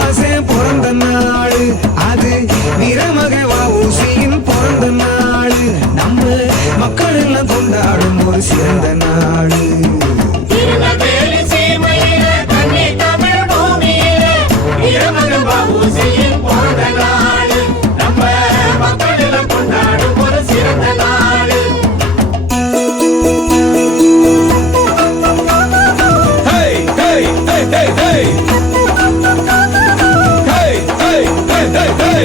மகராசன் பிறந்த நாள், அது வீரமக வஉசியின் பிறந்த நாள். நம்ம மக்கள் எல்லாம் கொண்டாடும் ஒரு சிறந்த நாள். திருநெல்வேலி சீமையில கன்னி தமிழ் பூமியில வீரமக வஉசியின் பிறந்த நாள். நம்ம மக்கள் எல்லாம் கொண்டாடும் ஒரு சிறந்த நாள். Hey, hey, hey, hey, hey. Hey, hey, hey, hey, hey.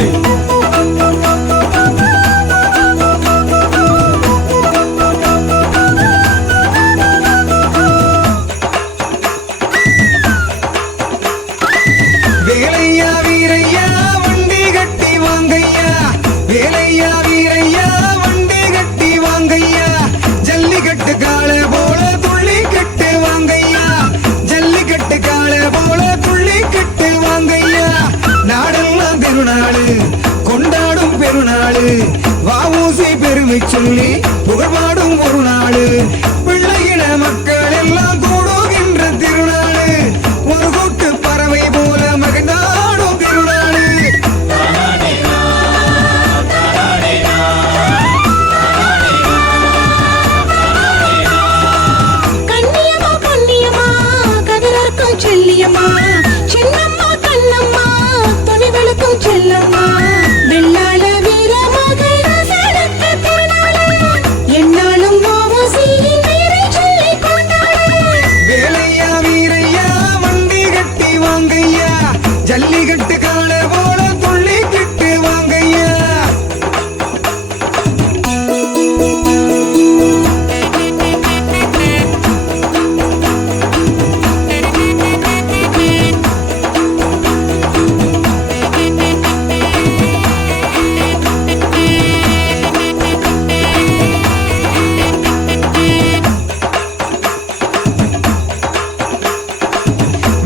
வேலையா வீரையா வண்டி கட்டி வாங்கையா, வேலையா வீரையா வண்டி கட்டி வாங்கையா, ஜல்லிக்கட்டு கால போல துள்ளி கட்டு வாங்கையா, ஜல்லிக்கட்டு கால போல துள்ளி கட்டு வாங்கையா. நாடெல்லாம் திருநாளு கொண்டாடும் பெருநாளு, வஉசி பெருமை சொல்லி புகழ்பாடும் ஒரு நாளு. பிள்ளையின மக்கள் எல்லாம் கூடுகின்ற திருநாளு, ஒரு கூட்டு பறவை போல மகிழ்ந்தாடும் திருநாளு. கண்ணியம்மா பொன்னியம்மா கதிரர்க்கும் செல்லியம்மா, சின்னம்மா கண்ணம்மா துணிவெளுக்கும் செல்லம்மா, வெள்ளாள வீர மகராசனுக்கு திருநாளு, என்னாலும் வஉசியின் பெயரை சொல்லிக் கொண்டாடு. வேலையா வீரையா வண்டி கட்டி வாங்கையா, ஜல்லிக்கட்டு கால போல துள்ளி கட்டு வாங்கையா.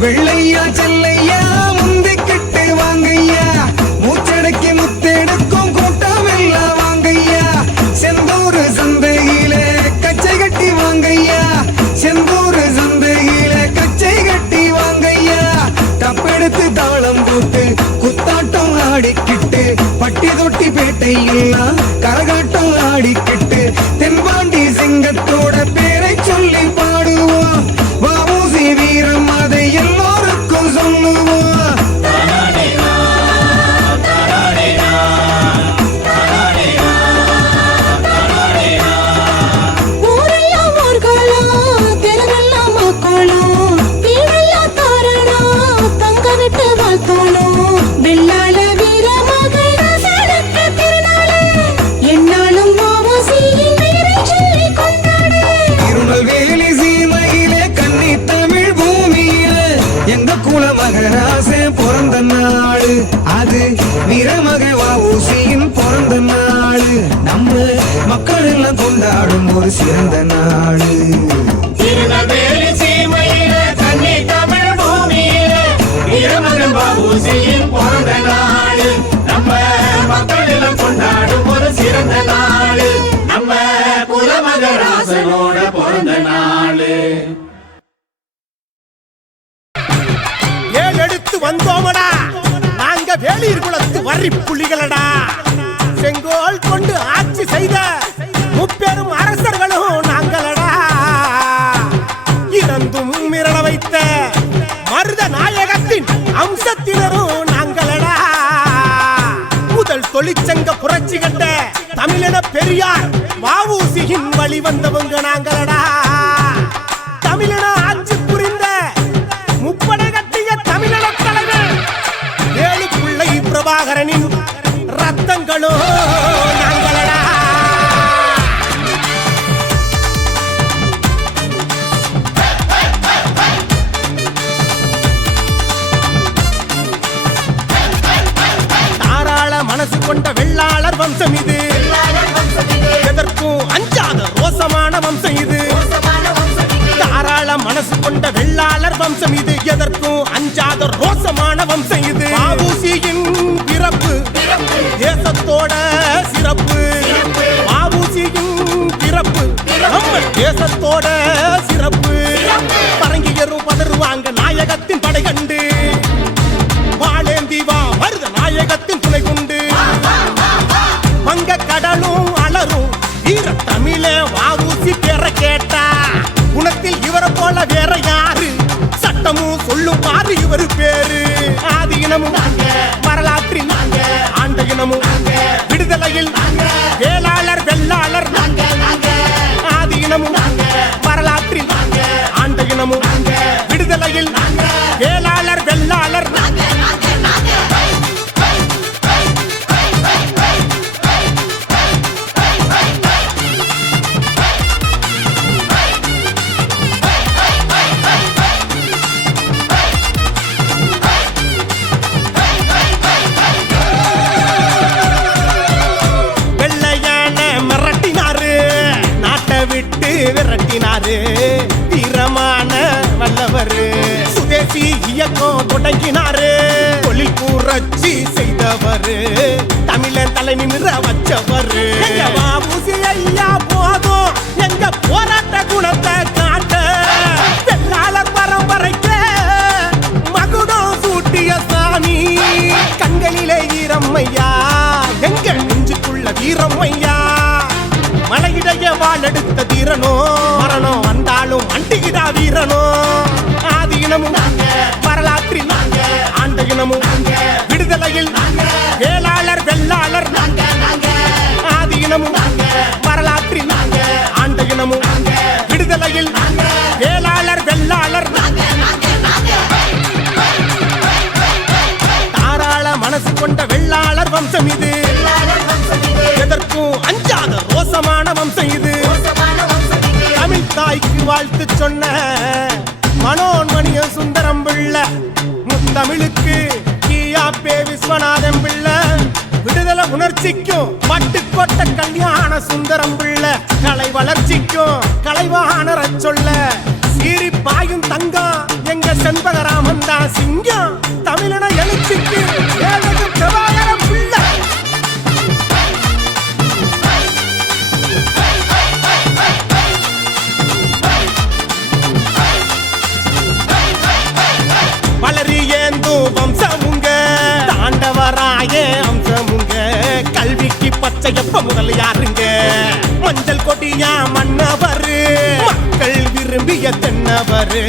வெள்ளையா செல்லையா முந்தி கட்டு வாங்கையா, மூச்சடக்கி முத்தெடுக்கும் கூட்டம் எல்லாம் வாங்கையா. செந்தூர் சந்தையில கச்சை கட்டி வாங்கையா, செந்தூர் சந்தையில கச்சை கட்டி வாங்கையா. தப்பெடுத்து தாளம் போட்டு குத்தாட்டம் ஆடிக்கிட்டு, பட்டி தொட்டி பேட்டையெல்லாம் கரகாட்டம் ஆடிக்கிட்டு, தென்பாண்டி சிங்கத்தோட பேரை சொல்லி பாடுவோம். வஉசி வீரம் அதை எல்லோருக்கும் சொல்லுவோம். ஊரெல்லாம் ஊர்கோலம், தெருவெல்லாம் மக்கோலம், வீடெல்லாம் தோரணம், தங்கமிட்டு வாழ்த்தோணும். வெள்ளாள வீர மகராசனுக்கு திருநாளு, என்னாலும் வஉசியின் பெயரை சொல்லிக் கொண்டாடு. திருநெல்வேலி சீமையிலே கன்னி தமிழ் பூமியில எங்க குல மகராசன் பிறந்த நாள், அது வீரமக வஉசியின் பிறந்த நாள். நம்ம மக்கள் எல்லாம் கொண்டாடும் ஒரு சிறந்த நாள். திருநெல்வேலி சீமையில கன்னி தமிழ் பூமியில வீரமக வஉசியின் பிறந்த நாள். நம்ம மக்கள் எல்லாம் கொண்டாடும் ஒரு சிறந்த நாள். நம்ம குலமகராசனோட பிறந்த நாள். ஏழெடுத்து வந்தோமடா நாங்க வேளிர் குலத்து வரி புலிகளடா, செங்கோல் கொண்டு ஆட்சி செய்த முப்பெரும் அரசர்களும் நாங்களடா, இறந்தும் மிரள வைத்த மருத நாயகத்தின் அம்சத்தினரும் நாங்களடா, முதல் தொழிற்சங்க புரட்சி கண்ட தமிழன பெரியார் வஉசியின் வழி வந்தவங்க நாங்களடா, தமிழன ஆட்சி புரிந்த முப்படை கட்டிய தமிழன தலைவர் வேலுப்பிள்ளை பிரபாகரனின் ரத்தங்களோ நாங்களடா. தாராள மனசு கொண்ட வெள்ளாளர் வம்சம் இது, எதற்கும் அஞ்சாத ரோசமான வம்சம் இது. தாராள மனசு கொண்ட வெள்ளாளர் வம்சம் இது, எதற்கும் அஞ்சாத ரோசமான வம்சம் இது. வஉசியின் பிறப்பு தேசத்தோட சிறப்பு, வஉசியின் பிறப்பு நம்ம தேசத்தோட சிறப்பு. பரங்கியரும் பதறுவாங்க நாயகத்தின் படை கண்டு, வாழ இவர் பேரு. ஆதி இனமும் வரலாற்றில் ஆண்ட இனமும் விடுதலையில் வேளாளர் வெள்ளாளர். ஆதி இனமும் வரலாற்றில் ஆண்ட இனமும் விடுதலையில் வேளாளர் வெள்ளாளர். விரட்டினாரு வீரமான வல்லவரு. சுதேசி இயக்கம் தொடங்கினாரு, தொழில் புரட்சி செய்தவரு, தமிழன் தலை நிமிர வச்சவரு. வ.உ.சி. ஐயா போதும் எங்க போராட்ட குணத்தை காட்ட, வெள்ளாளர் பரம்பரைக்கு மகுடம் சூட்டிய சாமி. கண்களிலே ஈரம்மையா, எங்க நெஞ்சுக்குள்ள வீரம்மையா. மலையிடைய வாழெடுத்த தீரனோ, மரணம் வந்தாலும் அண்டிகிடா வீரனோ. ஆதி இனமும் வரலாற்றில் ஆண்ட இனமும் விடுதலையில் வேளாளர் வெள்ளாளர். ஆதி இனமும் வரலாற்றில் ஆண்ட இனமும் விடுதலையில் வேளாளர் வெள்ளாளர். தாராள மனசு கொண்ட வெள்ளாளர் வம்சம் இது, எதற்கும் அஞ்சாத ரோசமான வம்சம் இது. தமிழ் தாய்க்கு வாழ்த்து சொன்ன மனோன்மணிய சுந்தரம் பிள்ளை, முத்தமிழுக்கு கீயாப்பே விஸ்வநாதம் பிள்ளை, விடுதலை உணர்ச்சிக்கும் பட்டுக்கோட்ட கல்யாண சுந்தரம் பிள்ளை, கலை வளர்ச்சிக்கும் கலைவாணர சொல்ல சீரி பாயும் தங்கம் எங்க செண்பகராமன் தான் சிங்கம். தமிழன எழுச்சிக்கு ஏழகு பிரபாகரம் பிள்ளை. வளரி ஏந்தும் வம்சமுங்க, தாண்டவராய அம்சமுங்க, கல்விக்கு பச்சையப்ப முதல் யாருங்க. மஞ்சள் கொடியா மன்னவரு, மக்கள் விரும்பிய தென்னவரு,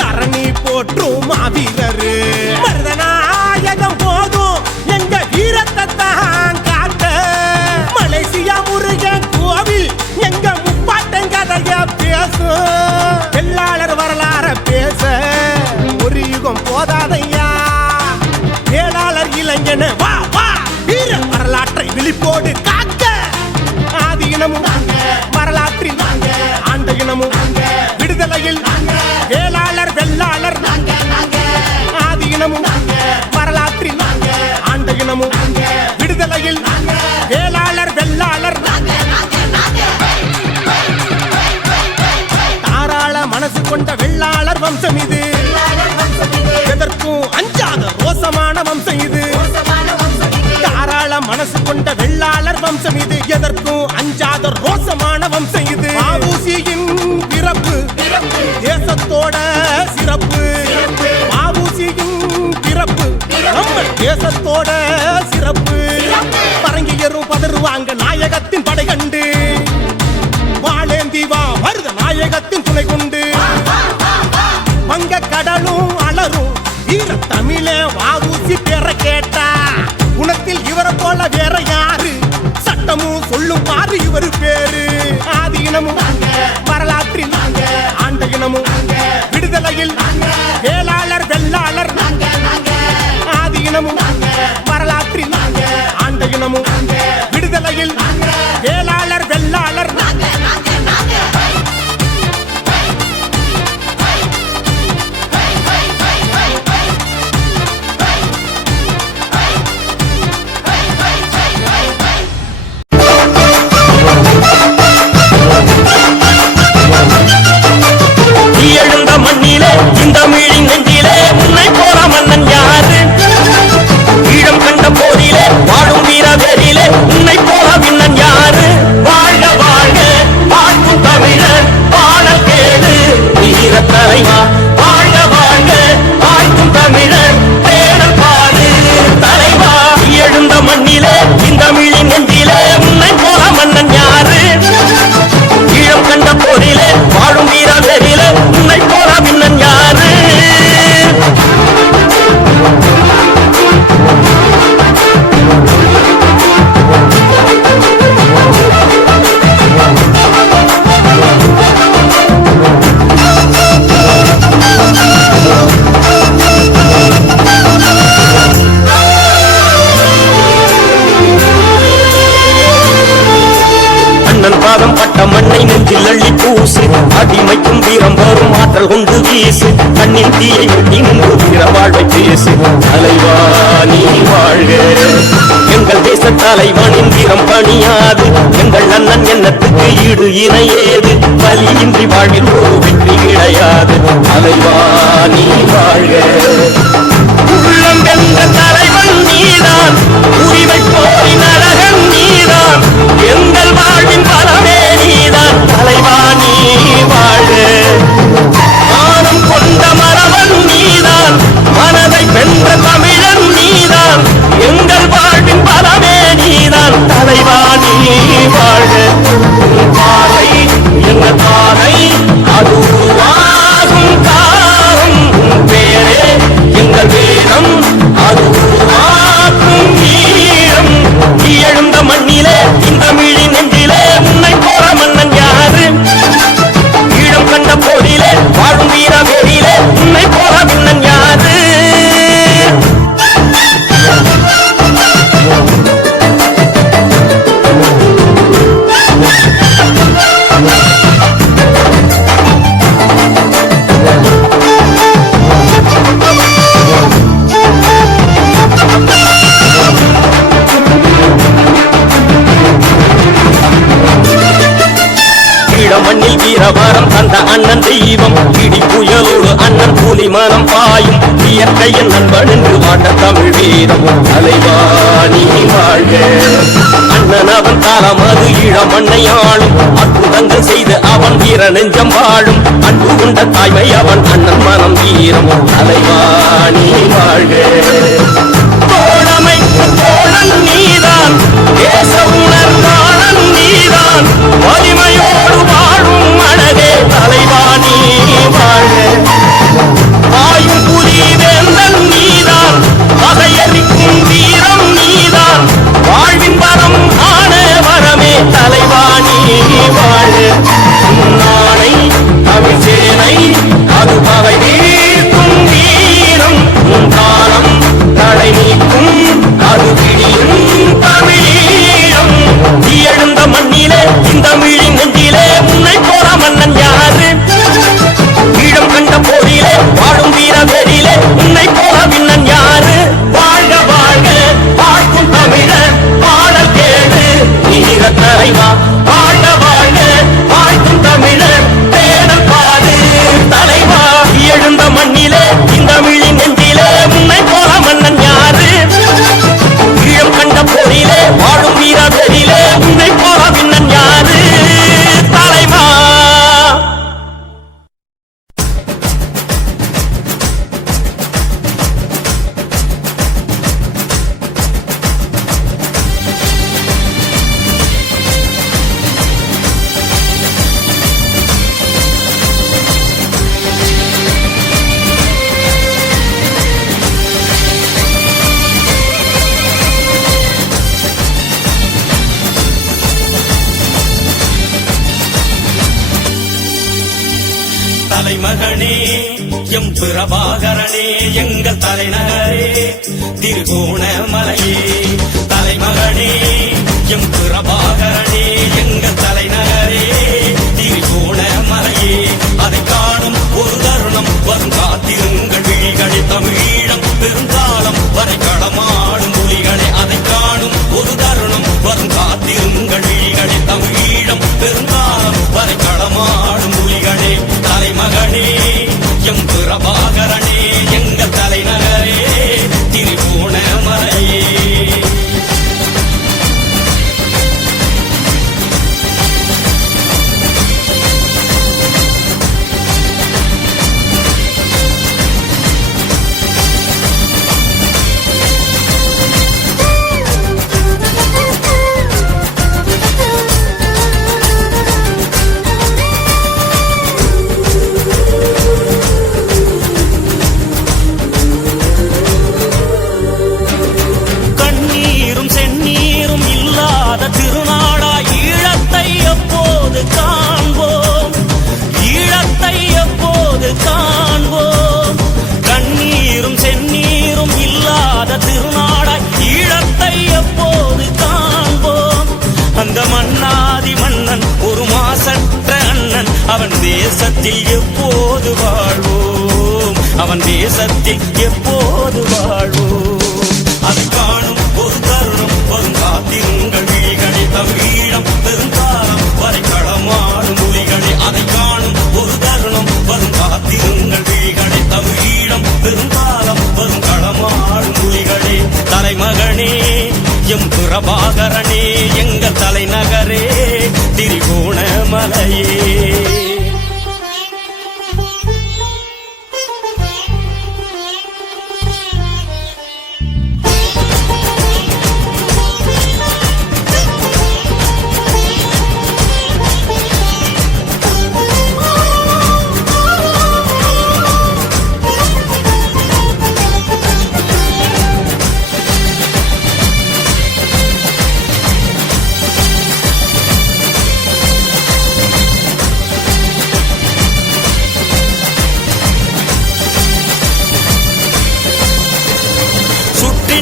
தரணி போற்றும் மாவீரரு. மருதநாயகம் போதும் எங்க வீரத்தை தான் காட்ட, மலேசியா முருகன் கோவில் எங்க முப்பாட்டன் கதைய பேசும். வெள்ளாளர் வரலாற பேச ஒரு யுகம் போதாதையா. வேளாளர் இளைஞன வா வா, வீர வரலாற்றை விழிப்போடு காக்க. ஆதி இனமும் வரலாற்றில் ஆண்ட இனமும் விடுதலையில் வேளாளர் வெள்ளாளர். ஆதி இனமும் வரலாற்றில் ஆண்ட இனமும் விடுதலையில் வேளாளர் வெள்ளாளர். தாராள மனசு கொண்ட வெள்ளாளர் வம்சம் இது, எதற்கும் அஞ்சாத ரோசமான வம்சம் இது. தாராள மனசு கொண்ட வெள்ளாளர் வம்சம் இது, எதற்கும் அஞ்சாத ரோசமான வம்சம் இது. வ.உ.சி.யின் பிறப்பு தேசத்தோட சிறப்பு. வ.உ.சி.யின் பிறப்பு நம்ம தேசத்தோட சிறப்பு. பரங்கியரும் பதறுவாங்க நாயகத்தின் படை கண்டு, வாழேந்தி வா வருத நாயகத்தின் துணை கொண்டு. வங்க கடலும் அலரும் வீர தமிழ வ.உ.சி. பேர கேட்டா, குணத்தில் இவரை போல வேற யாரு, சட்டமும் சொல்லும் பாரு இவர் பேரு. ஆதி இனமும் வரலாற்றில் ஆண்ட இனமும் விடுதலையில் வேளாளர் வெள்ளாளர். ஆதி இனமும் வரலாற்றில் ஆண்ட இனமும் விடுதலையில் வேளாளர் வெள்ளாளர். இந்த மீழின் நெஞ்சிலே உன்னை போல மன்னன் யாரு? ஈழம் கண்ட போதிலே வாழும் வீர வேரிலே உன்னை போல விண்ணன் வீசு கண்ணின் தீயை முட்டி நின்று வாழ்வை பேசு தலைவா நீ வாழ்க எங்கள் தேச தலைவனின் வீரம் பணியாது எங்கள் அண்ணன் எண்ணத்துக்கு ஈடு இணையேது வலியின்றி வாழ்வில் ஒரு வெற்றி கிடையாது தலைவா நீ வாழ்க உள்ளம் வென்ற தலைவன் நீதான் உரிமை போரின் அழகன் நீதான் எங்கள் வாழ்வின் பலமே நீதான் தலைவா நீ வாழ்க மானம் கொண்ட மரவன் நீதான் மனதை வென்ற தமிழன் நீதான் எங்கள் வாழ்வின் பலமே நீதான் தலைவா நீ வாழ்க பாதை எங்க தானை அது உருவாகும் காலம் பேரே எங்கள் வேதம் அது உருவாக்கும் வீரம் நீ எழுந்த மண்ணிலே இந்த மிழி நெஞ்சிலே உன்னை போற மன்னன் யாரு ஈழம் கண்ட போரிலே வாழும் வீர வேரிலே உன்னை போற மன்னன் யாரு மண்ணில் வீரவரம் தந்த அண்ணன் தெய்வம் இடி புயலோடு அண்ணன் கூலி மனம் பாயும் இயற்கையின் நண்பன் என்று வாட்ட தமிழ் வீரம் தலைவா நீ வாழ்க அண்ணன் அவன் காலம் அது ஈழ மண்ணை ஆளும் அற்புதங்கள் செய்து அவன் வீர நெஞ்சம் வாழும் அன்பு கொண்ட தாய்மை அவன் அண்ணன் மனம் வீரம் தலைவா நீ வாழ்க தோழமைக்கு தோழன் நீதான் தேச உணர்வாளன் நீதான் வலிமையோடு வாழும் அழகே தலைவா நீ வாழ்க ஆயும் புலி வேந்தன் நீதான் பகையறிக்கும் வீரம் நீதான் வாழ்வின் வரம் ஆன வரமே தலைவா நீ வாழ்க நாளை தமிழ் சேனை அது பகை நீக்கும் வீரம் காலம் தடை நீக்கும் அது பிடியும் தமிழீழம் நீ எழுந்த மண்ணிலே இந்த மிழி நெஞ்சிலே உன்னை போற மன்னன் யாரு ஈழம் கண்ட போரிலே வாழும் வீர வேரிலே உன்னை போற விண்ணன் யாரு வாழ்க வாழ்க வாழ்க்கும் தமிழர் பாடல் கேடு நீர தலைவா வாழ்க வாழ்க வாழ்க்கும் தமிழர் தேடல் பாடு தலைவா எழுந்த மண்ணிலே இந்த மிழி நெஞ்சிலே உன்னை போற மன்னன் யாரு ஈழம் கண்ட போரிலே வாழும் வீர வேரிலே உன்னை போற விண்ணன் யாரு தலைவா தலைமகனே எம் பிரபாகரனே எங்கள் தலைநகரே திருகோணமலையே தலைமகனே எம் பிரபாகரனே எங்கள் தலைநகரே திருகோணமலையே அதை காணும் ஒரு தருணம் வரும் காத்திருங்கள் விழிகளே தமிழீழம் பெருங்காலம் வரை களமாடும் புலிகளே அதை காணும் ஒரு தருணம் வரும் காத்திருங்கள் விழிகளே தமிழீழம் பெருங்காலம் வரை களமாடும் புலிகளே தலைமகனே எம் பிரபாகரனே எங்கள் தலைநகரே திருகோணமலையே அவன் தேசத்தில் எப்போது வாழ்வோம். அவன் தேசத்தில் எப்போது வாழ்வோம். அது காணும் ஒரு தருணம் வரும் காத்திருங்கள் விழிகளே, தமிழீழம் பெருங்காலம் வரை களமாடும் மொழிகளே. அதை காணும் ஒரு தருணம் வரும் காத்திருங்கள் விழிகளே, தமிழீழம் பெருங்காலம் வரும் களமாடும் மொழிகளே. தலைமகனே எம் பிரபாகரனே, எங்கள் தலைநகரே திரிகோணமலையே.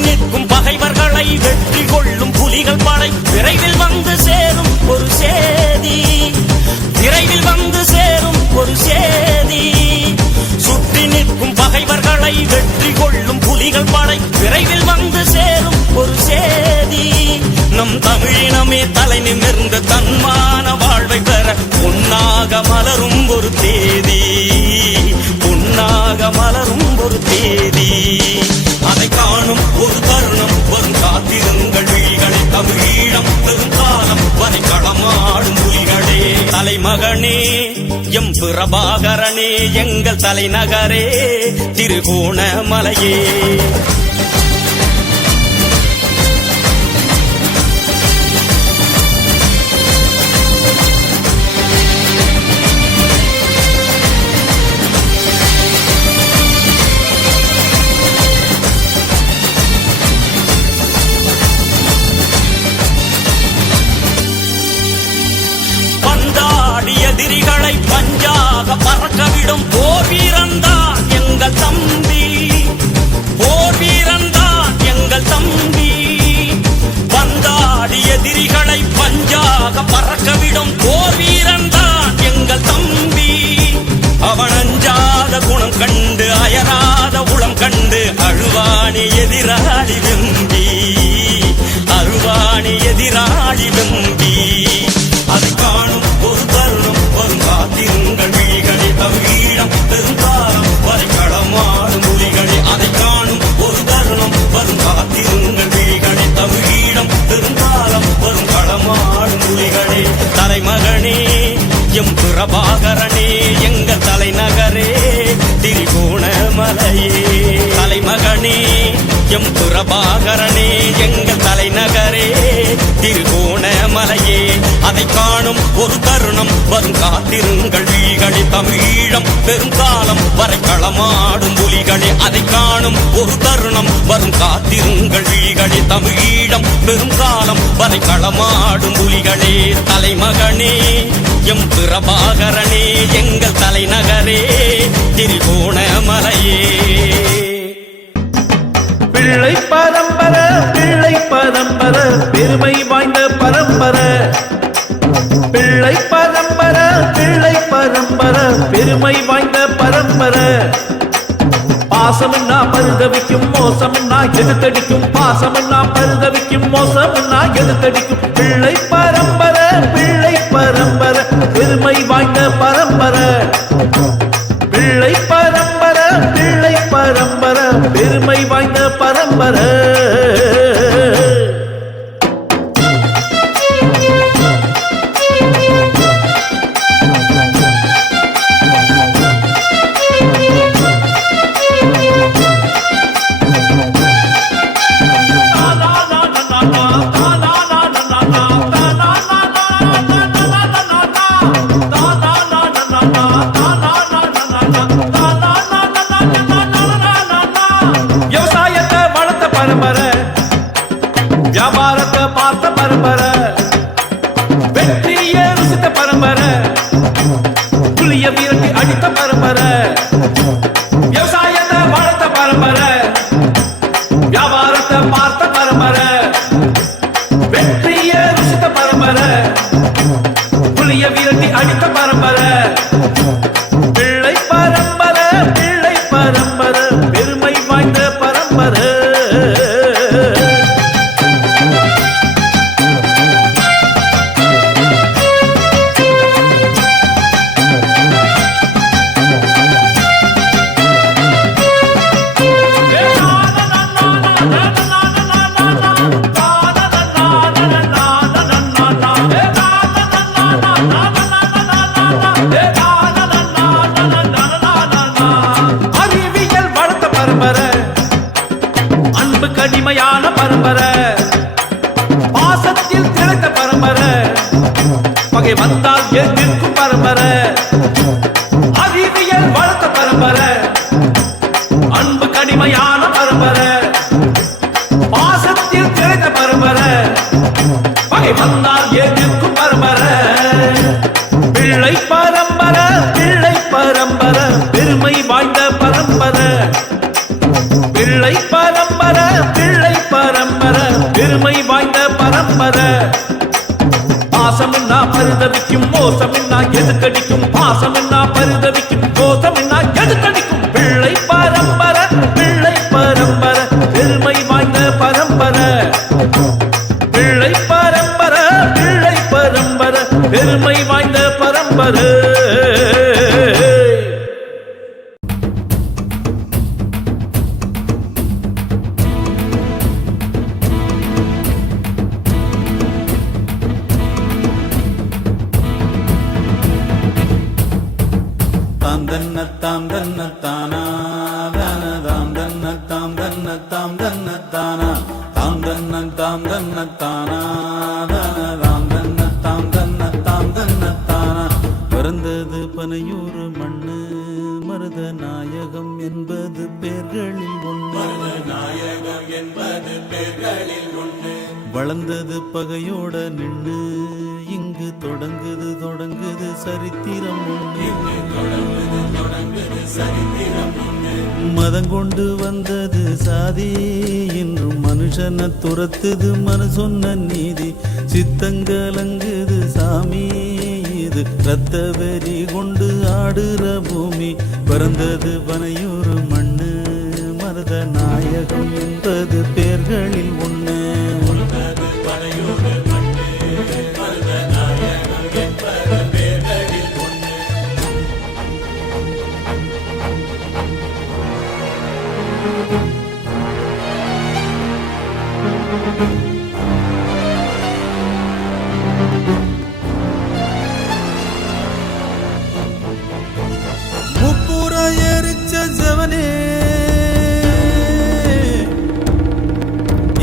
நிற்கும் பகைவர்களை வெற்றி கொள்ளும் புலிகள் படை விரைவில் வந்து சேரும் ஒரு சேதி, விரைவில் வந்து சேரும் ஒரு சேதி. சுற்றி நிற்கும் பகைவர்களை வெற்றி கொள்ளும் புலிகள் படை விரைவில் வந்து சேரும் ஒரு சேதி. நம் தமிழினமே தலை நிமிர்ந்த தன்மான வாழ்வை பெற பொன்னாக மலரும் ஒரு தேதி, பொன்னாக மலரும் ஒரு தேதி. அதை காணும் ஒரு தருணம் வரும் காத்திருங்கள் விழிகளே, தமிழீழம் பெருங்காலம் வரை களமாடும் புலிகளே. தலைமகனே எம் பிரபாகரனே, எங்கள் தலைநகரே திரிகோணமலையே. எதிரிகளை பஞ்சாக பறக்கவிடும் போர் வீரன்தான் எங்கள் தம்பி, போர் வீரன்தான் எங்கள் தம்பி. வந்தாடி எதிரிகளை பஞ்சாக பறக்கவிடும் போர் வீரன்தான் எங்கள் தம்பி. அவன் அஞ்சாத குணம் கண்டு அயராத உளம் கண்டு அழுவானி எதிராளி வெம்பி, அழுவானி எதிராளி வெம்பி. அது காணும் ஒரு தருணம் வரும் காத்திருங்கள் விழிகளே, தமிழீழம் பெருங்காலம் வரை களமாடும் மொழிகளே. அதை காணும் ஒரு தருணம் வரும் காத்திருங்கள் விழிகளே, தமிழீழம் பெருங்காலம் வரும் களமாடும் மொழிகளே. தலைமகனே எம் பிரபாகரனே, எங்கள் தலைநகரே திரிகோணமலையே. தலைமகனே எம் பிரபாகரனே, எங்கள் தலைநகரே திரிகோணமலையே. அதை காணும் ஒரு தருணம் வரும் காத்திருங்கள் விழிகளே, தமிழீழம் பெருங்காலம் வரை களமாடும் புலிகளே. அதை காணும் ஒரு தருணம் வரும் காத்திருங்கள் விழிகளே, தமிழீழம் பெருங்காலம் வரை களமாடும் புலிகளே. தலைமகனே எம் பிரபாகரனே, எங்கள் தலைநகரே திரிகோணமலையே. பிள்ளை பரம்பர பிள்ளை பரம்பர பெருமை வாய்ந்த பரம்பர, பிள்ளை பரம்பர பிள்ளை பரம்பர பெருமை வாய்ந்த பரம்பர. பாசம்னா பருதவிக்கும் மோசம்னா எதிர்த்தடிக்கும், பாசம்னா பருதவிக்கும் மோசம்னா எதிர்த்தடிக்கும். பிள்ளை பரம்பர பிள்ளை பரம்பர பெருமை வாய்ந்த பரம்பர, பிள்ளை பரம்பர பிள்ளை பரம்பர பெருமை வாய்ந்த பரம்பர. விவசாயத்தை வளர்த்த பரம்பர, கடிமையான பரம்பரை பாசத்தில் திளைத்த பரம்பரை பகை வந்தால் எதிர்க்கும் பரம்பரை அறிவியல் வளர்த்த பரம்பரை அன்பு கடிமையான பரம்பரை பாசத்தில் திளைத்த பரம்பரை பகை வந்தால் எதிர்க்கும் பரம்பரை பிள்ளை பரம்பரை பிள்ளை பரம்பரை பெருமை வாய்ந்த பரம்பரை பிள்ளை பரம்பரை பிள்ளை பரம்பரை பெருமை வாய்ந்த பரம்பரை பாசமின்னா பரிதவிக்கும் மோசமின்னா எதுக்கடிக்கும் பாசமின்னா பரிதவிக்கும் மோசமின்னா எதுக்கடிக்கும் பிள்ளை பரம்பரை பிள்ளை பரம்பரை பெருமை வாய்ந்த பரம்பரை பிள்ளை பரம்பரை பிள்ளை பரம்பரை பெருமை வாய்ந்த பரம்பரை தாம் தன்ன தானா தாம் தன்ன தாம் தன்ன தாம் தன்ன தானா தாம் தன்ன தாம் தன்ன தானா தாம் தன்ன தாம் தன்ன தாம் தன்ன தானா பிறந்தது பனையூறு மண்ணு மருத நாயகம் என்பது பேர்களில் ஒன்று நாயகம் என்பது பேர்களில் ஒன்று வளர்ந்தது பகையோட நின்று இங்கு தொடங்குது சரித்திரம் ஒன்று மதம் கொண்டு வந்தது சாதி இன்றும் மனுஷனை துரத்துது மனு சொன்ன நீதி சித்தங்கலங்குது சாமி இது ரத்த வெறி கொண்டு ஆடுற பூமி பிறந்தது பனையூறு மண்ணு மருத நாயகம் என்பது பேர்களில் ஒன்று முப்புற எரிச்ச செவனே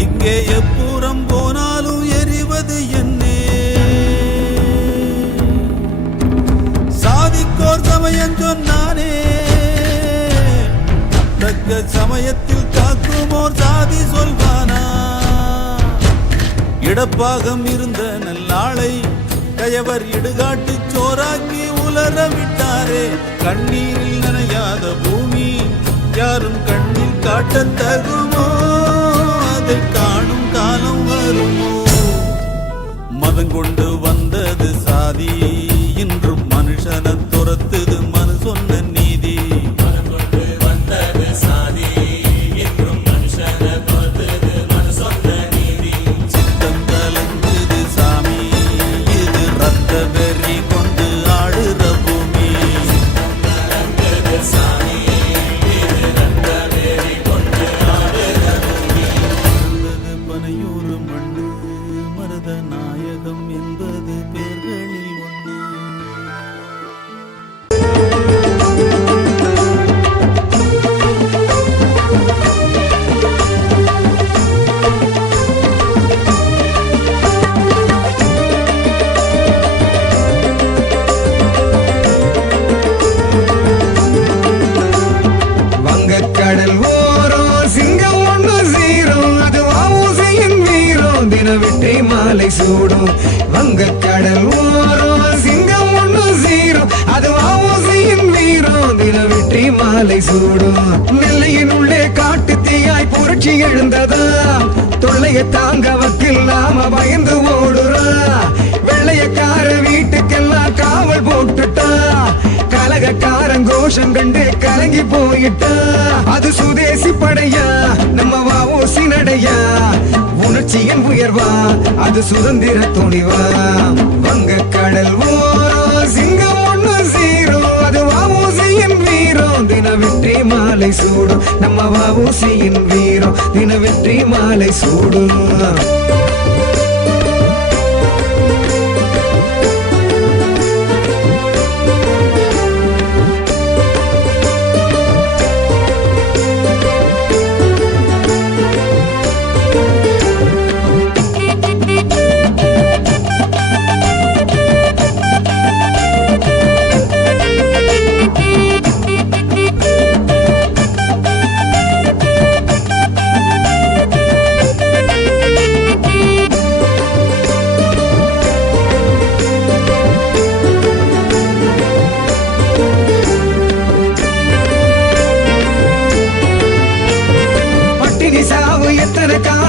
இங்கே எப்புறம் போனாலும் எரிவது என்னே சாதிக்கோர் சமயம் சொன்னானே தக்க சமயத்தில் காக்குமோர் சாதி சொல்வானா இடப்பாகம் இருந்த நல்லாளை கயவர் இடுகாட்டு சோறாக்கி உலர விட்டாரே கண்ணீரில் நனையாத பூமி யாரும் கண்ணில் காட்ட தகுமோ அதை காணும் காலம் வருமோ மதம் கொண்டு வந்தது சாதி இன்றும் மனுஷனை துரத்துது மனு சொன்ன நீதி நாயகம் என்பது பேர்களில் ஒன்று வங்கக்கடல் ஓரம் சிங்கம் ஒன்று சீரும் அது வாவூசியின் வீரம் தினவிட்டை மாலை சூடும் வங்கக்கடல் ஓரம் சிங்கம் ஒன்று சீரும் அது வாவூசியின் வீரம் தினவிட்டை மாலை சூடும் நெல்லையின் உள்ளே காட்டு தீயாய் புரட்சி எழுந்ததா தொல்லைய தாங்க வக்கில்லாம பயந்து ஓடுறா வெள்ளையக்கார வீட்டுக்கெல்லாம் காவல் போட்டுட்டா கலகக்காரன் கோஷம் கண்டு கலங்கி போயிட்டா அது சுதேசி படையா நம்ம வாவோசி நடையா உணர்ச்சியின் உயர்வா அது சுதந்திர துணிவா வங்கக்கடல் ஓரம் சிங்கம் ஒன்று சீரும் அது வாவோசியின் வீரம் தின வெற்றி மாலை சூடும் நம்ம வாவோசியின் வீரம் தின வெற்றி மாலை சூடும்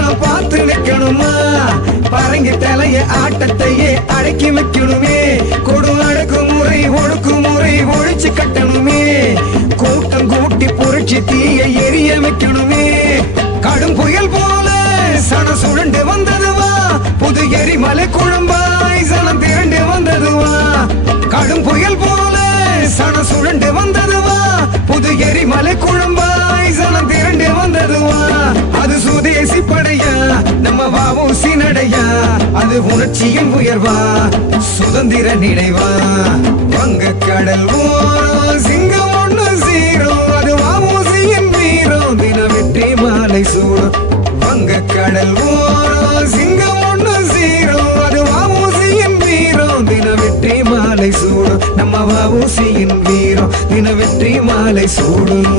எல்லாம் பார்த்து நிக்கணுமா பரங்கி தலைய ஆட்டத்தையே அடக்கி வைக்கணுமே கொடு அடக்குமுறை ஒடுக்குமுறை ஒழிச்சு கட்டணுமே கூட்டம் கூட்டி புரட்சி தீய எரிய வைக்கணுமே கடும் புயல் போல சன சுழண்டு வந்ததுவா புது எரிமலை குழம்பாய் சனம் திரண்டு வந்ததுவா கடும் புயல் போல சன சுழண்டு வந்ததுவா புது எரிமலை குழம்பாய் சனம் திரண்டு வந்ததுவா அது சுதேசி படையா நம்ம வாவூசி நடையா அது உணர்ச்சியின் உயர்வா சுதந்திர நினைவா வங்க கடல் ஓரம் சிங்கம் ஒண்ணு சீரும் அது வாவூசியின் வீரம் தின வெற்றி மாலை சூடும் வங்க கடல் ஓரம் சிங்கம் ஒண்ணு சீரும் அது வாவூசியின் வீரம் தின வெற்றி மாலை சூடும் நம்ம வாவூசியின் வீரம் தின வெற்றி மாலை சூடும்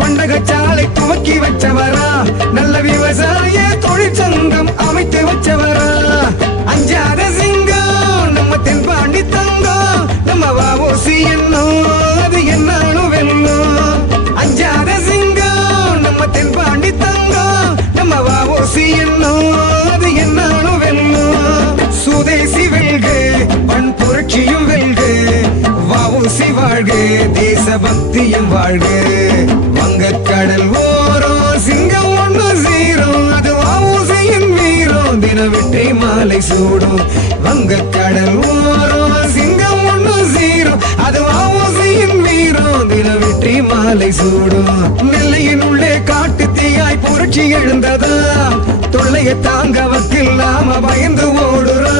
பண்டகச்சாலை துவக்கி வச்சவரா நல்ல விவசாய தொழிற்சங்கம் அமைத்து வச்சவரா அஞ்சாத சிங்கம் நம்ம தென்பாண்டி தங்கம் நம்ம வாவோசி என்னும் அது என்னாலும் வெல்லும் அஞ்சாத சிங்கம் நம்ம தென்பாண்டி தங்கம் நம்ம வாவோசி என்னும் அது என்னாலும் வெல்லும் சுதேசி வெல்க பண் புரட்சியும் வெல்க வாவோசி வாழ்க தேசபக்தியும் வாழ்க கடல் ஓரம் சிங்கம் ஒண்ணு சீரும் அது வாவூசியின் வீரம் தின வெற்றி மாலை சூடும் வங்க கடல் ஓரம் சிங்கம் ஒண்ணு சீரும் அது வாவூசியின் வீரம் தின வெற்றி மாலை சூடும் நெல்லையின் உள்ளே காட்டு தீயாய் புரட்சி எழுந்ததா தொல்லைய தாங்க வக்கில்லாம பயந்து ஓடுறா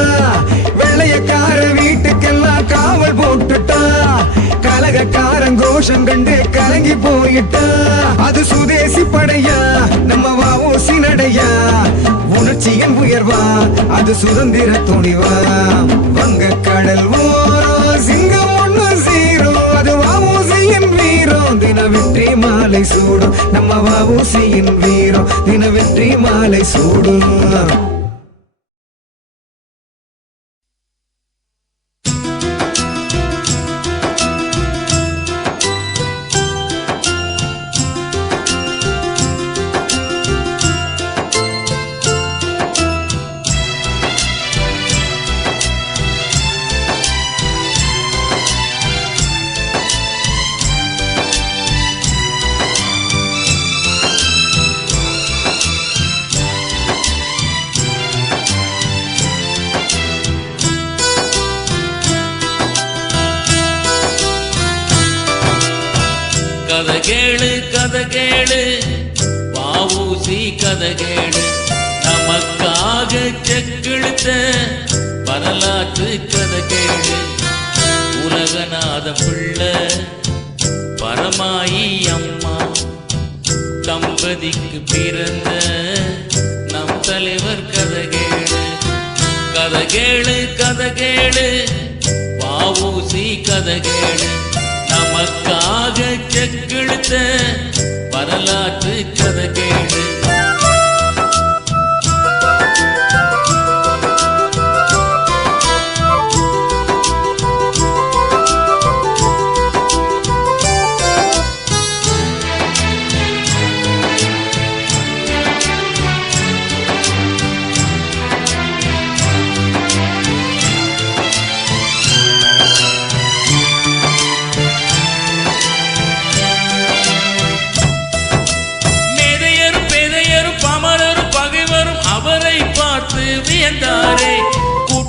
வெள்ளையக்கார வீட்டுக்கெல்லாம் காவல் போட்டுட்டா கலகக்காரன் கோஷம் கண்டு கலங்கி போயிட்டா அது சுதேசி படையா நம்ம வாவோசி நடையா உணர்ச்சியின் உயர்வா அது சுதந்திர துணிவா வங்க கடல் ஓரம் சிங்கம் ஒண்ணு சீரும் அது வாவோசியின் வீரம் தின வெற்றி மாலை சூடும் நம்ம வாவோசியின் வீரம் தின வெற்றி மாலை சூடும் கதை கேளு வாவூசி கதை கேளு நமக்காக செக்கெழுத்த வரலாற்று கதை கேளு உலகநாத பிள்ளை பரமாயி அம்மா தம்பதிக்கு பிறந்த நம் தலைவர் கதை கேளு கதை கேளு கதை கேளு வாவூசி கதை கேளு நமக்காக செக்கெழுத்த வரலாற்று கதை கேளு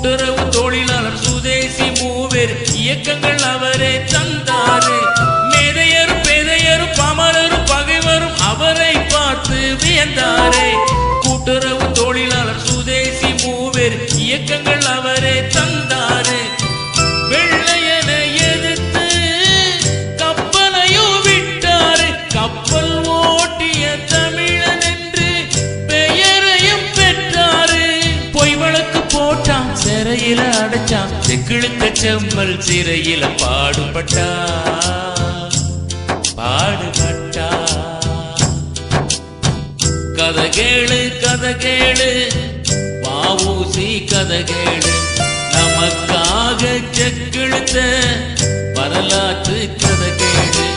கூட்டுறவு தொழிலாளர் சுதேசி மூவேர் இயக்கங்கள் அவரே தந்தாரே மேதையர் வியந்தாரே. கூட்டுறவு தொழிலாளர் சுதேசி மூவேர் இயக்கங்கள் அவரே தந்தாரு. வெள்ளையன எதிர்த்து கப்பலையும் விட்டாரு. கப்பல் ஓட்டிய தமிழன் என்று பெயரையும் பெற்றாரு. பொய் வழக்கு போட்டான், சிறையில அடைச்சான், செக்கிழுத்த செம்மல் சிறையில பாடுபட்டா. கதை கேளு கதை கேளு வ.உ.சி. கதை கேளு, நமக்காக செக்கிழுத்த வரலாற்று கதை கேளு.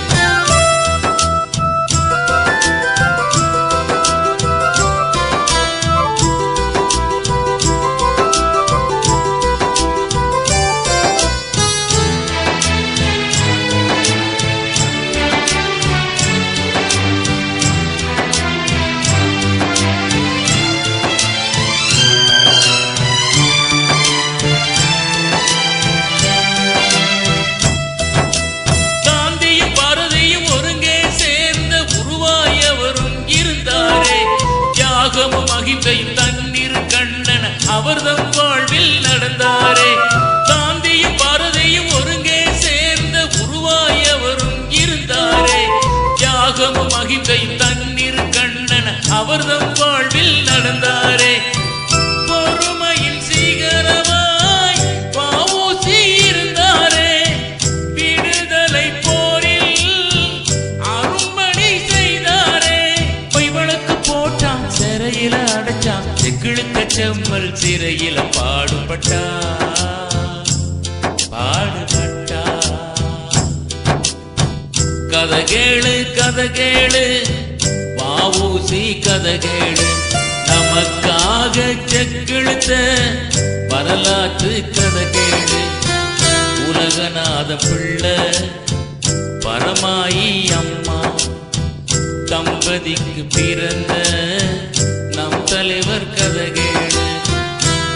தண்ணீர் கண்ணன அவர்தம் வாழ்வில் நடந்தாரே. காந்தியும் பாரதியும் ஒருங்கே சேர்ந்த உருவாயவரும் இருந்தாரே. தியாகமும் அகிம்சையும் தண்ணீர் கண்ணன அவர்தம் வாழ்வில் நடந்தாரே. பொறுமையின் சீகரமாய் வ.உ.சி. இருந்தாரே. விடுதலை போரில் அரும்பணி செய்தாரே. பொய் வழக்கு போட்டான், சிறையில அடைச்சான், செக்கிழுத்த செம்மல் சிறையில பாடுபட்டா. கதை கேளு கதை கேளு வ.உ.சி. கதை கேளு, நமக்காக செக்கிழுத்த வரலாற்று கதை கேளு. உலகநாத பிள்ளை பரமாயி அம்மா தம்பதிக்கு பிறந்த நம் தலைவர் கதை கேளு.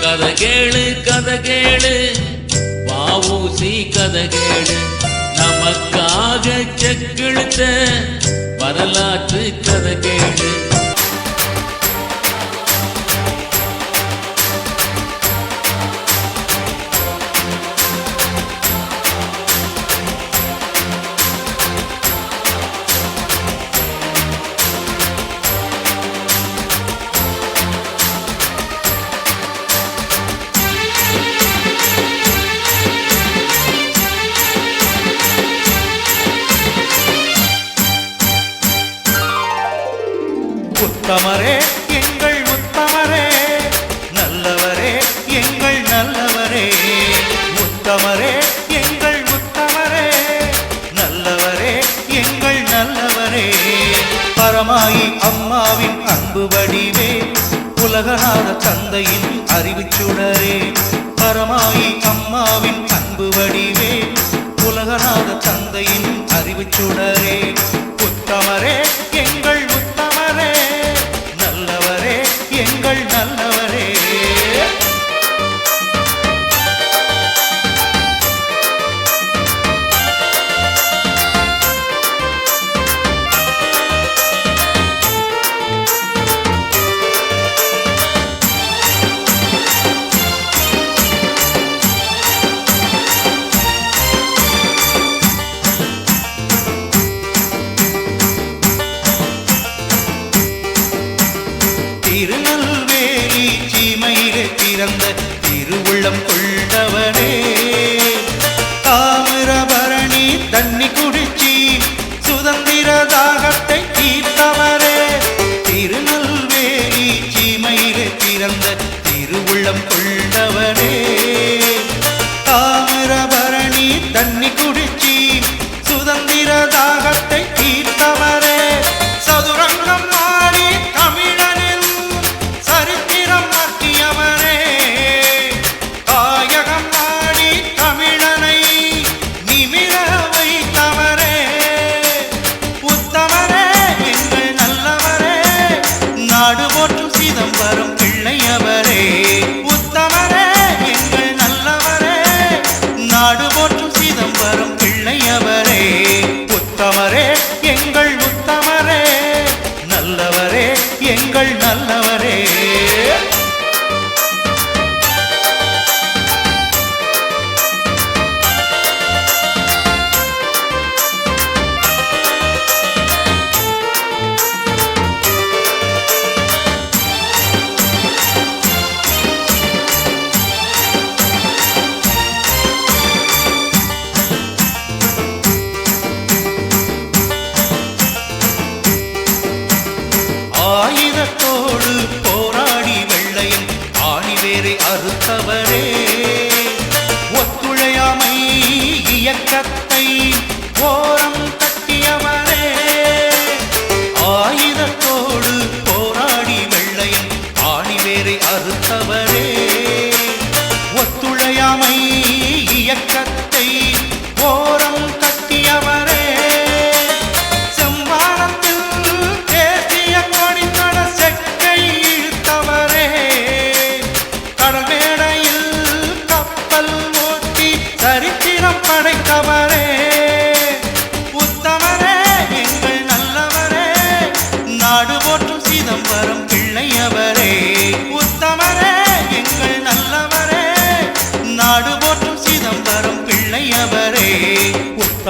கதை கேளு கதை கேளு வ.உ.சி. கதை கேளு, நமக்காக செக்கிழுத்த வரலாற்று கதை கேளு. உத்தமரே எங்கள் உத்தமரே, நல்லவரே எங்கள் நல்லவரே. உத்தமரே எங்கள் உத்தமரே, நல்லவரே எங்கள் நல்லவரே. பரமாயி அம்மாவின் அன்பு வடிவே, உலகநாத தந்தையின் அறிவுச்சுடரே. பரமாயி அம்மாவின் அன்பு வடிவே, உலகநாத தந்தையின் அறிவுச்சுடரே. உத்தமரே எங்கள் உத்தமரே, நல்லவரே எங்கள் நல்லவரே.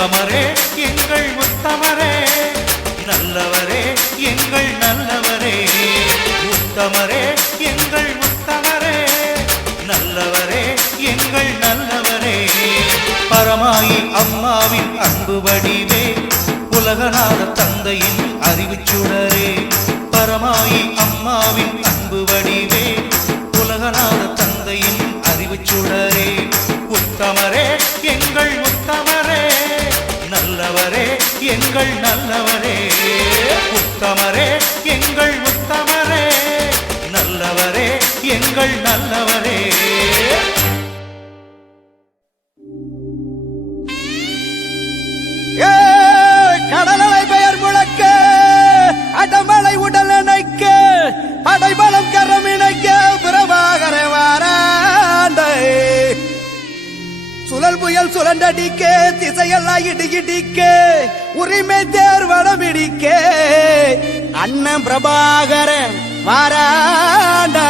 உத்தமரே எங்கள் உத்தமரே நல்லவரே எங்கள் நல்லவரே உத்தமரே எங்கள் உத்தமரே நல்லவரே எங்கள் நல்லவரே பரமாயி அம்மாவின் அன்பு வடிவே உலகநாத தந்தையின் அறிவுச்சுடரே பரமாயி அம்மாவின் அன்பு வடிவே உலகநாத தந்தையின் அறிவுச்சுடரே உத்தமரே எங்கள் உத்தமரே நல்லவரே எங்கள் நல்லவரே உத்தமரே எங்கள் உத்தமரே நல்லவரே எங்கள் நல்லவரே கடலலை பெயர் முழக்க அடமலை உடல் இணைக்க அடைபலம் கரம் இணைக்க பிரபாகர வாராண்டே சுழல் புயல் சுழண்டடிக்க திசையெல்லாம் இடிக்க உரிமை தேர்வடம் இடிக்க அண்ணன் பிரபாகரன் வாராண்டே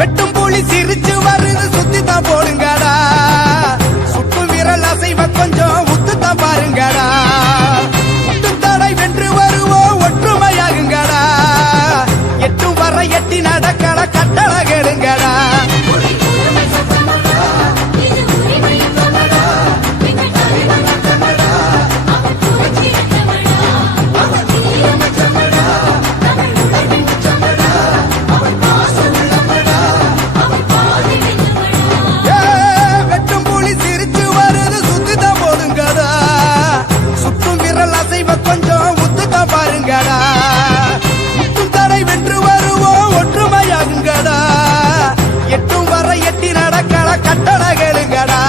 வெட்டும் புலி சிரிச்சு வருது சுத்தித்தான் போடுங்கடா சுட்டு விரல் அசைவ கொஞ்சம் உத்துத்தான் பாருங்கடா முட்டும் தடை வென்று வருவோம் ஒற்றுமையாகுங்கடா எட்டும் வர எட்டி நடக்கல கட்டள கேளுங்கடா வெட்டும் புலி சிரிச்சு வருது சுத்தித்தான் போடுங்கடா சுட்டும் விரல் அசைவ கொஞ்சம் உத்துத்தான் பாருங்கடா முட்டும் தடை வென்று வருவோம் ஒற்றுமையாகுங்கடா எட்டும் வர எட்டி நடக்கல கட்டள கேளுங்கடா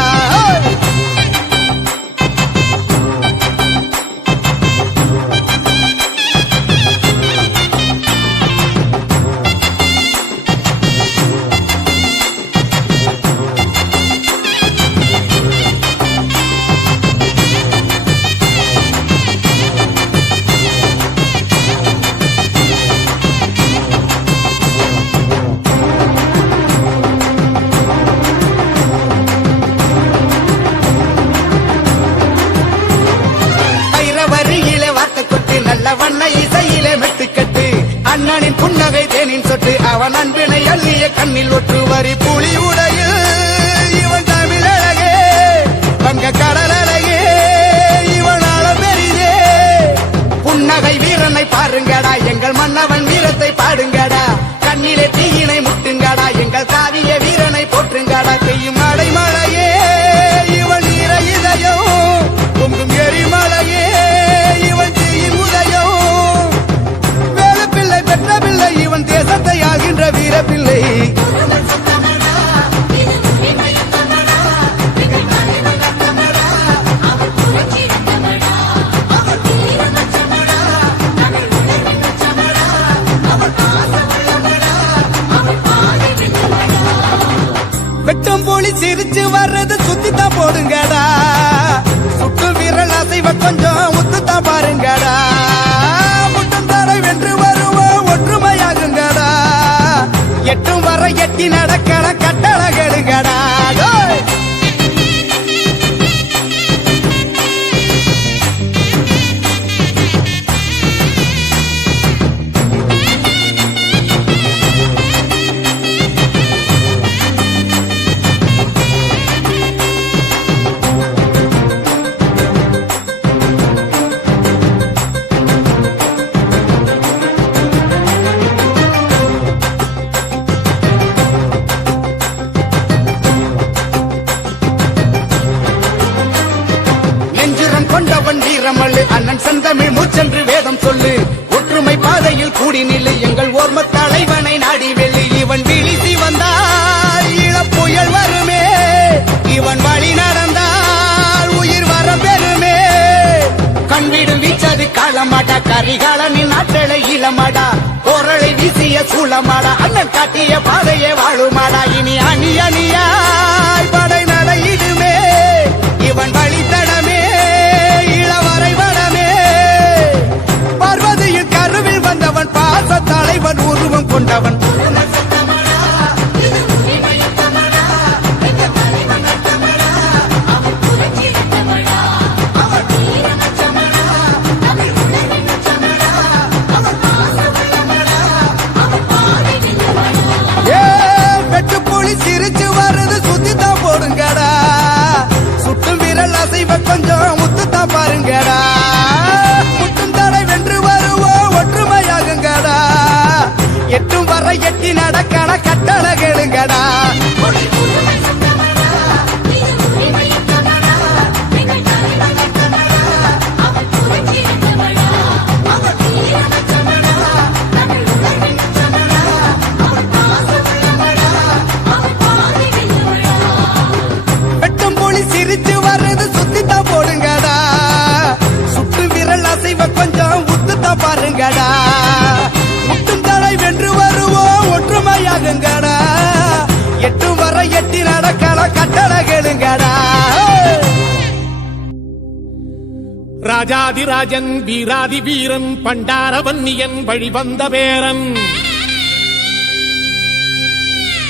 வண்ண இசையிலே மெட்டுக்கட்டு அண்ணனின் புன்னகை தேனின் சொட்டு அவன் அன்பினை அள்ளிய கண்ணில் ஒற்று வரி புலி உடையில் இவன் தமிழழகே வங்க கடலழகே இவன் பெரிதே புன்னகை வீரனை பாருங்கடா எங்கள் மன்னவன் வீரத்தை பாடுங்கடா கண்ணிலே தீயினை முட்டுங்கடா எங்கள் காவிய வீரனை போற்றுங்கடா பெய்யும் மழை மழையே இவன் ஈர இதயம் பொங்கும் எரிமலையே இவன் செய்யும் உதயம் வேலு பிள்ளை பெற்ற பிள்ளை இவன் தேசத்தை ஆகின்ற வீர பிள்ளை வெட்டும் போலி சிரிச்சு வர்றது சுத்தித்தான் போடுங்கடா சுட்டு விரல் அசைவ கொஞ்சம் உத்துத்தான் பாருங்கடா முட்டும் தடை வென்று வருவோம் ஒற்றுமையாகுங்கடா எட்டும் வர எட்டி நடக்கல கட்டள கெடுங்கடா வீரமல்லு அண்ணன் செந்தமிழ் மூச்சென்று வேதம் சொல்லு ஒற்றுமை பாதையில் கூடி நில்லு எங்கள் ஓர்ம தலைவனை நாடி வெள்ளி இவன் விழிசி வந்தால் இளப்புயல் வருமே இவன் வழி நடந்தால் உயிர் வர பெருமே கண்வீடு வீச்சது காலமாடா கரிகாலனின் ஆற்றலை இளமாடா போரளை வீசிய சூளமாடா அண்ணன் காட்டிய பாதையே வாழுமாடா இனி அணி அணியாய் படை நடையிடுமே இவன் வழித்தடமே இளவரை வடமே பார்வதியில் கருவில் வந்தவன் பாச தலை நடக்கல கட்டளை கேளுங்கடா வெட்டும் போலி சிரிச்சு வர்றது சுத்தித்தான் போடுங்கடா சுட்டு விரல் அசைவ கொஞ்சம் உத்துத்தான் பாருங்கடா முட்டும் தலை வென்று வருவோம் ஒற்றுமையாகுங்கடா எட்டு வர எட்டி நடக்கல கட்டளை கேளுங்கடா ராஜாதிராஜன் வீராதி வீரன் பண்டாரவன்னியன் வழிவந்த பேரன்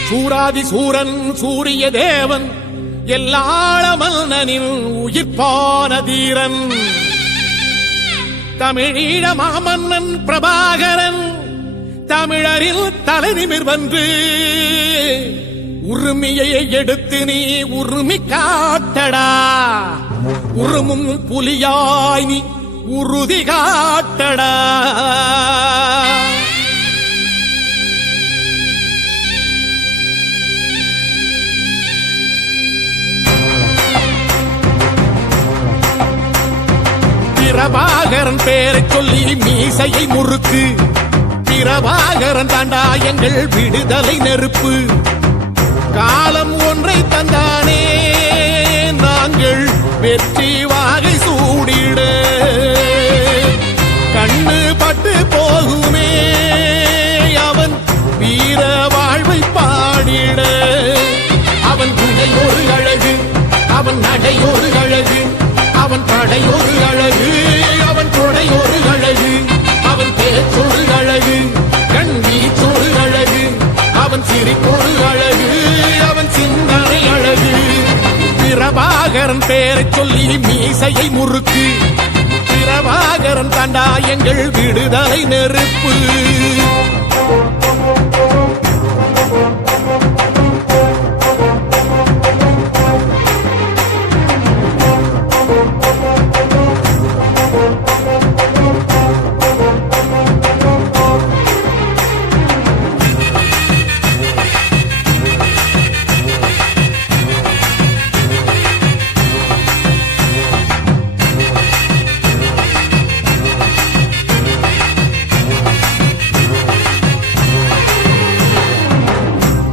சூராதி சூரன் சூரிய தேவன் எல்லாள மன்னனின் உயிர்ப்பான தீரன் தமிழீழ மாமன்னன் பிரபாகரன் தமிழரில் தலை நிமிர்வன்று உரிமையை எடுத்து நீ உரிமை காட்டடா உருமும் புலியாய் நீ உறுதி காட்டடா பிரபாகரன் பேரை சொல்லி மீசையை முறுக்கு பிரபாகரன் தாண்டா எங்கள் விடுதலை நெருப்பு காலம் ஒன்றை தந்தானே நாங்கள் வெற்றி வாகை சூடிட கண்ணு பட்டு போகுமே அவன் வீர வாழ்வை பாடிட அவன் துணை ஒரு அழகு அவன் நடை ஒரு அழகு அவன் படை ஒரு அழகு அவன் துணை ஒரு அழகு அவன் பேச்சொரு அழகு கண் வீச்சொரு அழகு அவன் சிரிப்பொரு அழகு அவன் சிந்தனை அழகு பிரபாகரன் பேரை சொல்லி மீசையை முறுக்கு பிரபாகரன் தாண்டா எங்கள் விடுதலை நெருப்பு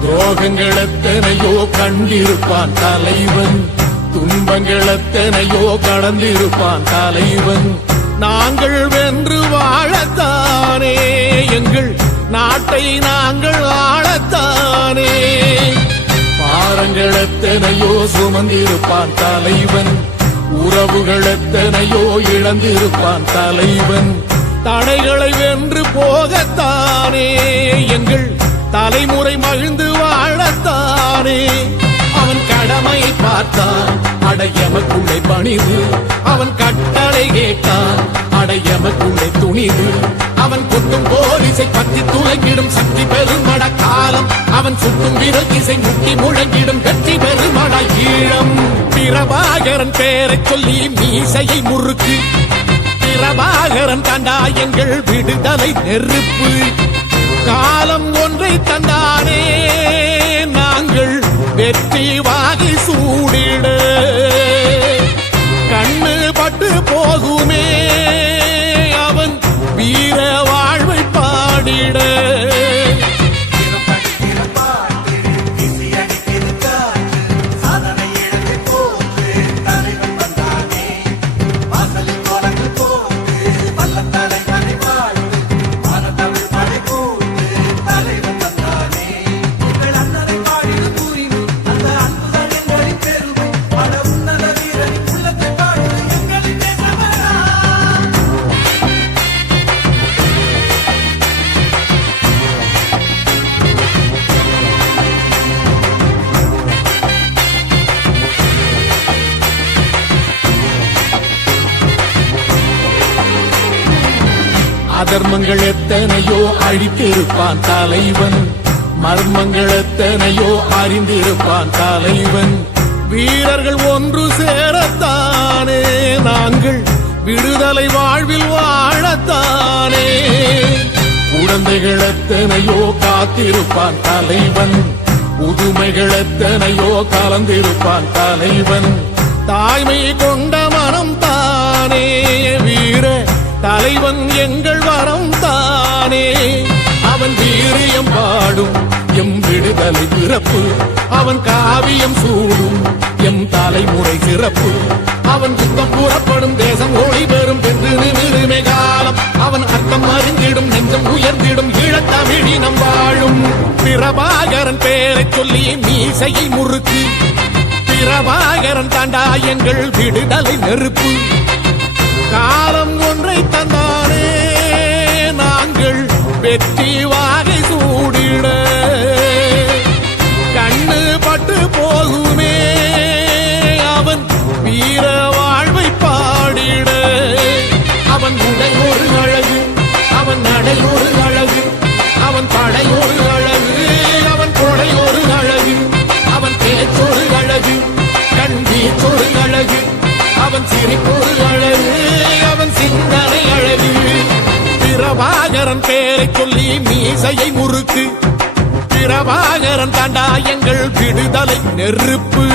துரோகங்கள் எத்தனையோ கண்டிருப்பான் தலைவன் துன்பங்கள் எத்தனையோ கடந்திருப்பான் தலைவன் நாங்கள் வென்று வாழத்தானே எங்கள் நாட்டை நாங்கள் ஆளத்தானே பாரங்கள் எத்தனையோ சுமந்திருப்பான் தலைவன் உறவுகள் எத்தனையோ இழந்திருப்பான் தலைவன் தடைகளை வென்று போகத்தானே எங்கள் தலைமுறை மகிழ்ந்து வாழத்தானே அவன் கடமையை பார்த்தான் அடையமக்குள்ளே பணிவு அவன் கட்டளை கேட்டான் அடையமக்குள்ளே துணிவு அவன் குத்தும் போலிசை பற்றி துளைக்கிடும் சக்தி பெருமட காலம் அவன் சுட்டும் விரல் இசை முட்டி முழங்கிடும் வெற்றி பெருமட ஈழம் பிரபாகரன் பேரை சொல்லி மீசையை முறுக்கு பிரபாகரன் தாண்டா எங்கள் விடுதலை நெருப்பு காலம் ஒன்றை தந்தானே நாங்கள் வெற்றி வாகி சூடிட கண்ணு பட்டு போகுமே அவன் வீர வாழ்வை பாடிட அதர்மங்கள் எத்தனையோ அழித்திருப்பான் தலைவன் மர்மங்கள் எத்தனையோ அறிந்திருப்பான் தலைவன் வீரர்கள் ஒன்று சேரத்தானே நாங்கள் விடுதலை வாழ்வில் வாழத்தானே குழந்தைகள் எத்தனையோ காத்திருப்பான் தலைவன், புதுமைகள் எத்தனையோ கலந்திருப்பான் தலைவன். தாய்மை கொண்ட மனம் தானே வீர தலைவன் எங்கள் வரம் தானே. அவன் வீரியம் பாடும் எம் விடுதலை பிறப்பு, அவன் காவியம் சூடும் எம் தலைமுறை சிறப்பு. அவன் யுத்தம் கூறப்படும் தேசம் ஒளி பெறும் என்று நிமிருமே காலம். அவன் அர்த்தம் அறிந்திடும் நெஞ்சம் உயர்ந்திடும் ஈழத்தமிழினம் வாழும். பிரபாகரன் பேரை சொல்லி மீசையை முறுக்கு, பிரபாகரன் தாண்டா எங்கள் விடுதலை நெருப்பு. காலம் ஒன்றை தந்தானே நாங்கள் வெற்றி வாகை சூடிட, கண்ணு பட்டு போகுமே அவன் வீர வாழ்வை பாடிட. அவன் உடை ஒரு அழகு, அவன் நடை ஒரு அழகு, அவன் படை ஒரு அழகு, அவன் கொடை ஒரு அழகு, அவன் பேச்சொரு அழகு, கண் வீச்சொரு அழகு, அவன் சிரிப்பொரு அழகு, அவன் சிந்தனை அழகு. பிரபாகரன் பேரை சொல்லி மீசையை முறுக்கு, பிரபாகரன் தாண்டா எங்கள் விடுதலை நெருப்பு.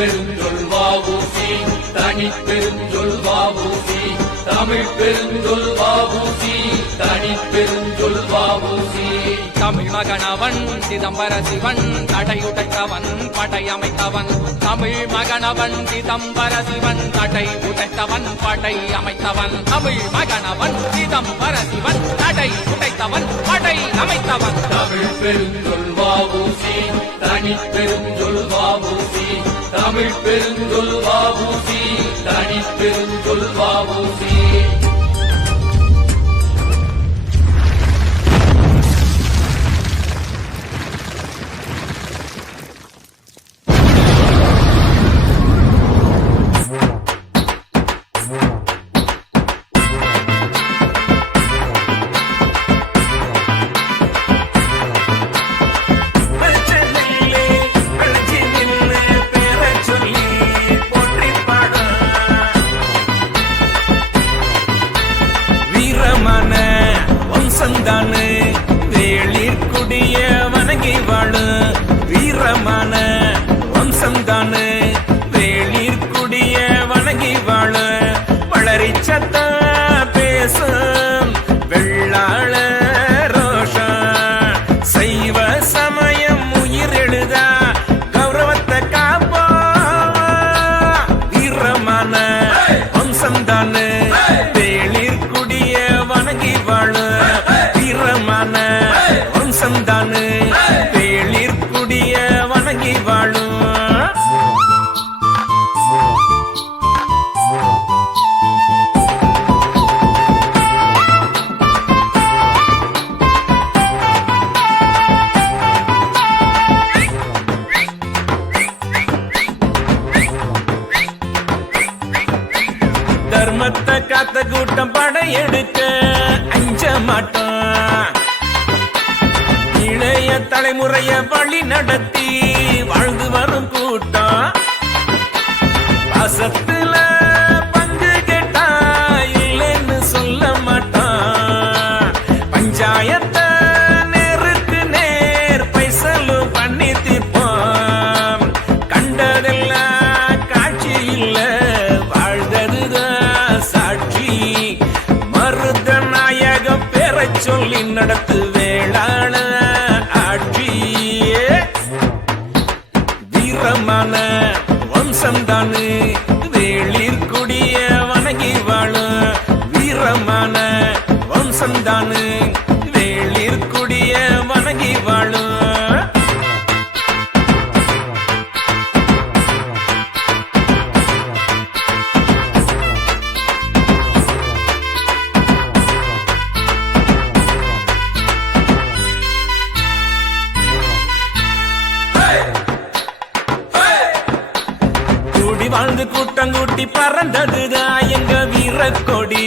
பெருஞ்சொல் வஉசி தனி பெருஞ்சொல் வஉசி தமிழ் பெருஞ்சொல் வஉசி தனி பெருஞ்சொல் வஉசி தமிழ் மகனவன் சிதம்பர சிவன் தடையுடைத்தவன் படை அமைத்தவன் தமிழ் மகனவன் சிதம்பர சிவன் தடை உடைத்தவன் படை அமைத்தவன் தமிழ் மகனவன் சிதம்பர சிவன் தடை உடைத்தவன் படை அமைத்தவன் தமிழ் பெருஞ்சொல் வஉசி தனி பெருஞ்சொல் வஉசி தமிழ் பெருஞ்சொல் வஉசி தனி பெருஞ்சொல் வஉசி வம்சந்தானு வேளிர்குடிய வணங்கி வாழு வீரமான வம்சந்தானு வேளிர்குடிய வணங்கி வாழு வளரி சத்த பேசும் வெள்ளாள ரோஷம் சைவ சமயம் உயிர் எழுதா கௌரவத்தை காப்போ வீரமான வம்சந்தானு வேளிர்குடிய வணங்கி வாழு வீரமான வம்சந்தானு வேளிர்குடிய வணங்கி வாழும் தர்மத்தை காத்த கூட்டம் படையெடுக்க அஞ்ச மாட்டோம் இளைய தலைமுறைய வழி நடத்தி வாழ்ந்து வரும் கூட்டம் பாசத்துல பங்கு கேட்டா இல்லைன்னு சொல்ல மாட்டான் பஞ்சாயத்தை நேருக்கு நேர் பைசலு பண்ணி தீர்ப்போம் கண்டதெல்லாம் காட்சி இல்ல வாழ்ந்ததுதான் சாட்சி மருத நாயகம் பெற சொல்லி நடத்து வேளாள ஆட்சியே வீரமான வம்சந்தானு வேளிர்குடிய வணங்கி வாழு வீரமான வம்சந்தானு வேளிர்குடிய வணங்கி வாழு கூடி வாழ்ந்து கூட்டங்கூட்டி பறந்ததுதான் எங்க வீரக்கொடி